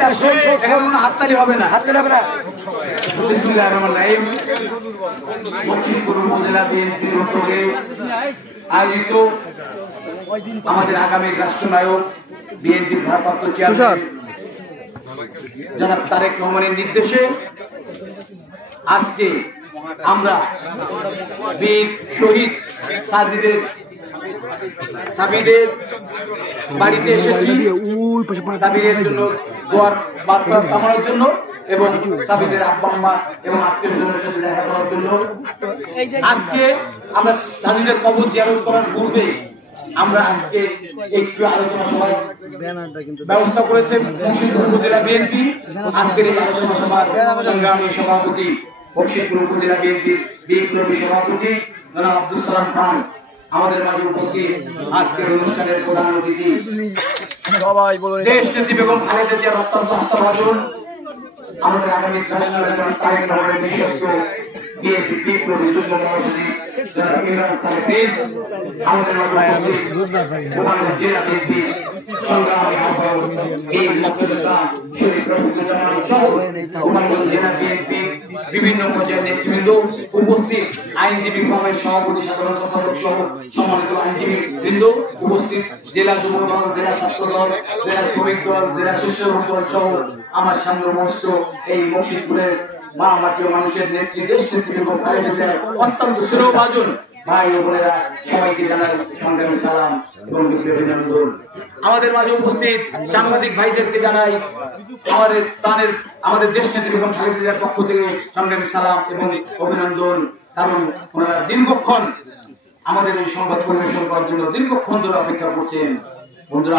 হাততালি হবে না, হাততালি হবে না। বিসমিল্লাহির রহমানির রহিম। লক্ষ্মীপুর উপজেলা বিএনপির উদ্যোগে আয়োজিত আমাদের আগামী রাষ্ট্রনায়ক বিএনপির ভারপ্রাপ্ত চেয়ারম্যান জনাব তারেক রহমানের নির্দেশে আজকে আমরা বীর শহীদ সাবিদের বাড়িতে এসেছি সাবিরের জন্য দোয়ার বার্তা কামনার জন্য এবং সাবিদের আব্বা আম্মা এবং আত্মীয় স্বজনের সাথে দেখা করার জন্য। আজকে আমরা সাবিদের কবর জিয়ারত করার পূর্বে আমরা আজকে একটু আলোচনা সভার ব্যবস্থা করেছে বক্সিপুর উপজেলা বিএনপি। আজকের এই আলোচনা সভার সংগ্রামী সভাপতি বক্সিপুর উপজেলা বিএনপির বিপ্লবী সভাপতি জনাব আব্দুল সালাম খান আমাদের মাঝে উপস্থিত। আজকের অনুষ্ঠানের প্রধান অতিথি সবাই বলুন দেশ নেত্রী বেগম খালেদা জিয়ার অত্যন্ত আস্থাভাজন আমাদের আগামী রাষ্ট্রনায়ক তারেক রহমানের বিশ্বস্ত বিএনপি বিপ্লবী যুগ্ম মহাসচিব জনাব ইমরান সালেফিজ আমাদের মাঝে উপস্থিত জেলা বিএনপি সংগ্রামী আহ্বায়ক এই মুক্তিযোদ্ধা শহীদ রফিকুল জামান সহ জেলা বিএনপি বিভিন্ন পর্যায়ের নেতৃবৃন্দ উপস্থিত, আইনজীবী ফোরামের সভাপতি সাধারণ সম্পাদক সহ সম্মানিত আইনজীবী বৃন্দ উপস্থিত, জেলা যুব দল, জেলা ছাত্র দল, জেলা শ্রমিক দল, জেলা স্বেচ্ছাসেবক দল সহ আমার সামনে মস্ত এই বক্সিপুরের মা মাটির মানুষের নেত্রী দেশ নেত্রী বেগম খালেদা জিয়ার অত্যন্ত স্নেহভাজন ভাই ও বোনেরা সবাইকে জানাই সংগ্রামী সালাম এবং অভিনন্দন। আমাদের মাঝে উপস্থিত সাংবাদিক ভাইদেরকে জানাই আমাদের দেশ নেত্রী বেগম খালেদা জিয়ার পক্ষ থেকে সংগ্রামী সালাম এবং অভিনন্দন। কারণ ওনারা দীর্ঘক্ষণ আমাদের এই সংবাদ পরিবেশন করার জন্য দীর্ঘক্ষণ ধরে অপেক্ষা করছেন। বন্ধুরা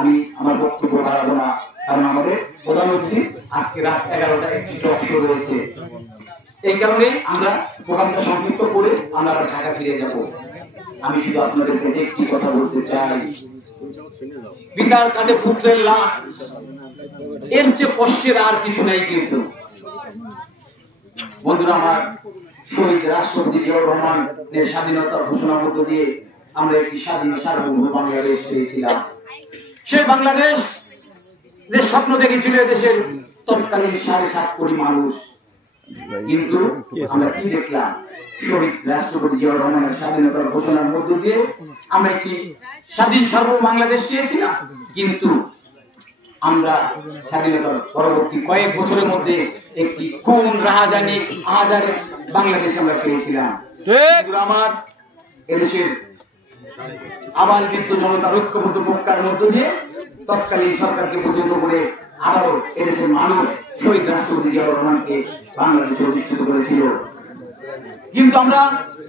আমি আমার বক্তব্য বাড়াবো না, কারণ আমাদের প্রধান অতিথি আজকে রাত 11টায় একটি টক শো রয়েছে। এই কারণে আমরা প্রোগ্রামটা সংক্ষিপ্ত করে আমরা আবার ঢাকা ফিরে যাব। আমি শুধু আপনাদের কাছে একটি কথা বলতে চাই, পিতার কাঁধে পুত্রের লাশ, এর চেয়ে কষ্টের আর কিছু নাই। কিন্তু বন্ধুরা আমার, শহীদ রাষ্ট্রপতি জিয়াউর রহমানের স্বাধীনতার ঘোষণার মধ্য দিয়ে আমরা একটি স্বাধীন সার্বভৌম বাংলাদেশ পেয়েছিলাম। সেই বাংলাদেশ যে স্বপ্ন দেখেছিল দেশের তৎকালীন 7.5 কোটি মানুষ, কিন্তু আমরা কি দেখলাম? শহীদ রাষ্ট্রপতি জিয়াউর রহমানের স্বাধীনতার ঘোষণার মধ্য দিয়ে আমরা একটি স্বাধীন সার্বভৌম বাংলাদেশ চেয়েছিলাম, কিন্তু আমরা স্বাধীনতার পরবর্তী কয়েক বছরের মধ্যে একটি খুন, রাহাজানি, আহাজারি বাংলাদেশ আমরা পেয়েছিলাম। আমার এদেশের আবার বৃদ্ধ জনতার ঐক্যবদ্ধ প্রকার মধ্য দিয়ে তৎকালীন সরকারকে পরিচিত করে আবারও এদেশের মানুষ শহীদ রাষ্ট্রপতি জিয়াউর রহমানকে বাংলাদেশে অধিষ্ঠিত করেছিল। কিন্তু আমরা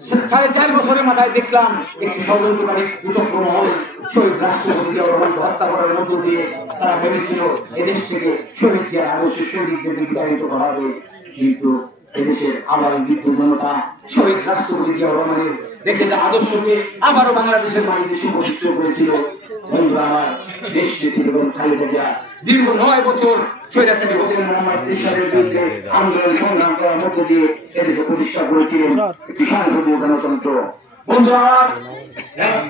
4.5 বছরের মাথায় দেখলাম একটি ষড়যন্ত্রকারী কুচক্র মহল শহীদ রাষ্ট্রপতি জিয়াউর রহমানকে হত্যা করার মধ্য দিয়ে তারা ভেবেছিল এদেশ থেকে শহীদ জিয়ার আদর্শের শহীদদের বিতাড়িত করা হবে। কিন্তু এদেশের আবার বৃদ্ধ জনতা শহীদ রাষ্ট্রপতি জিয়াউর রহমানের দেখে যে আদর্শকে আবারও বাংলাদেশের মাটিতে সুপ্রতিষ্ঠিত করেছিল। বন্ধুরা আমার, দেশ নেত্রী বেগম খালেদা জিয়া দীর্ঘ 9 বছর স্বৈরাচারী হোসেন মোহাম্মদ এরশাদের বিরুদ্ধে আন্দোলন সংগ্রাম করার মধ্য দিয়ে এদেশে প্রতিষ্ঠা করেছিলেন একটি সাংবিধানিক গণতন্ত্র। বন্ধুরা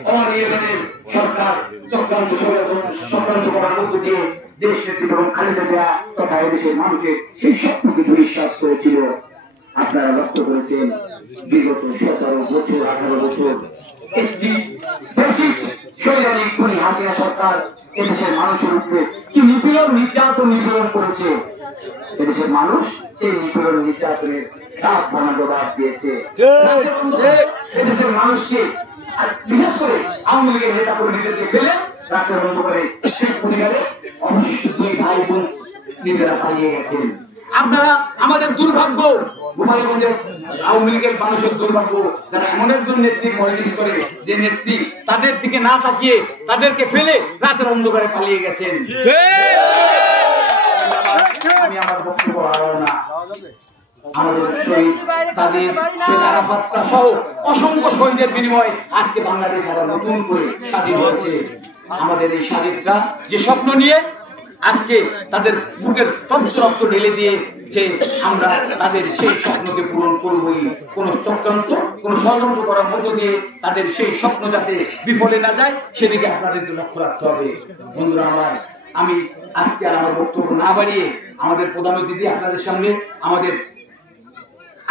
আমার ইয়েমেনের সরকার চক্রান্ত করার মধ্য দিয়ে দেশ নেত্রী বেগম খালেদা জিয়া তথা এদেশের মানুষের সেই স্বপ্নকে দুঃশ্বাস করেছিল। আপনারা লক্ষ্য করেছেন বিগত 17 বছর 18 বছর একটি স্বৈরাচারী হাসিনা সরকার এদেশের মানুষের উপরে কি নিপীড়ন করেছে। এদেশের মানুষ সেই নিপীড়ন নির্যাতনের রাত ভাঙা জবাব দিয়েছে। এদেশের মানুষকে বিশেষ করে আওয়ামী লীগের নেতা কর্মীদেরকে ফেলে রাতের অন্ধকারে সেই পরিবারে অবশিষ্ট 2 ভাই বোন নিজেরা পালিয়ে গেছেন। আপনারা আমাদের দুর্ভাগ্য, গোপালগঞ্জের আওয়ামী লীগের মানুষের দুর্ভাগ্য, যারা এমন একজন নেত্রী পলিটিক্স করে যে নেত্রী তাদের দিকে না তাকিয়ে তাদেরকে ফেলে রাতের অন্ধকারে পালিয়ে গেছেন। আমি আমার বক্তব্য বাড়াবো না। আমাদের শহীদ সাদিক, শহীদ আরাফাত সহ অসংখ্য শহীদের বিনিময়ে আজকে বাংলাদেশ আবার নতুন করে স্বাধীন হয়েছে। আমাদের এই স্বাধীনতা যে স্বপ্ন নিয়ে আজকে তাদের বুকের রক্ত ঢেলে দিয়ে যে আমরা তাদের সেই স্বপ্নকে পূরণ করবই। কোন চক্রান্ত, কোন ষড়যন্ত্র করার মধ্য দিয়ে তাদের সেই স্বপ্ন যাতে বিফলে না যায় সেদিকে আপনাদেরকে লক্ষ্য রাখতে হবে। বন্ধুরা আমার, আমি আজকে আর আমার বক্তব্য না বাড়িয়ে আমাদের প্রধান অতিথি আপনাদের সামনে আমাদের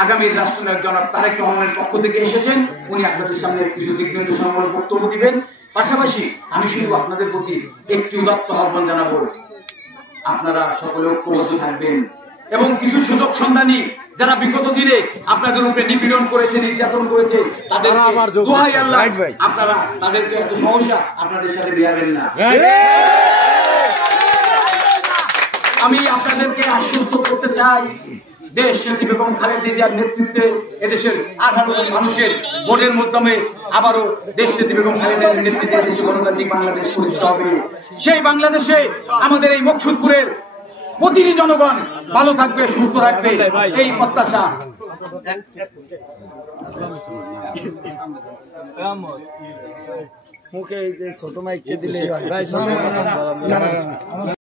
আগামীর রাষ্ট্রনায়ক জনাব তারেক রহমানের পক্ষ থেকে এসেছেন, উনি আপনাদের সামনে কিছু দিক নির্দেশনামূলক বক্তব্য দিবেন। পাশাপাশি আমি শুধু আপনাদের প্রতি একটি উদাত্ত আহ্বান জানাবো, আপনারা সকলে ঐক্যবদ্ধ থাকবেন এবং কিছু সুযোগ সন্ধানী যারা বিগত দিনে আপনাদের উপরে নিপীড়ন করেছে, নির্যাতন করেছে, তাদেরকে দোহাই আল্লাহ আপনারা তাদেরকে এত সহসা আপনাদের সাথে বেয়াবেন না। আমি আপনাদেরকে আশ্বস্ত করতে চাই, দেশ নেত্রী বেগম খালেদা জিয়ার নেতৃত্বে এদেশের 18 মানুষের ভোটের মাধ্যমে আবারও দেশ নেত্রী বেগম খালেদা জিয়ার নেতৃত্বে দেশে গণতান্ত্রিক বাংলাদেশ প্রতিষ্ঠা হবে। সেই বাংলাদেশে আমাদের এই মকসুদপুরের প্রতিটি জনগণ ভালো থাকবে, সুস্থ থাকবে, এই প্রত্যাশা। মুখে ছোট মাইককে দিলে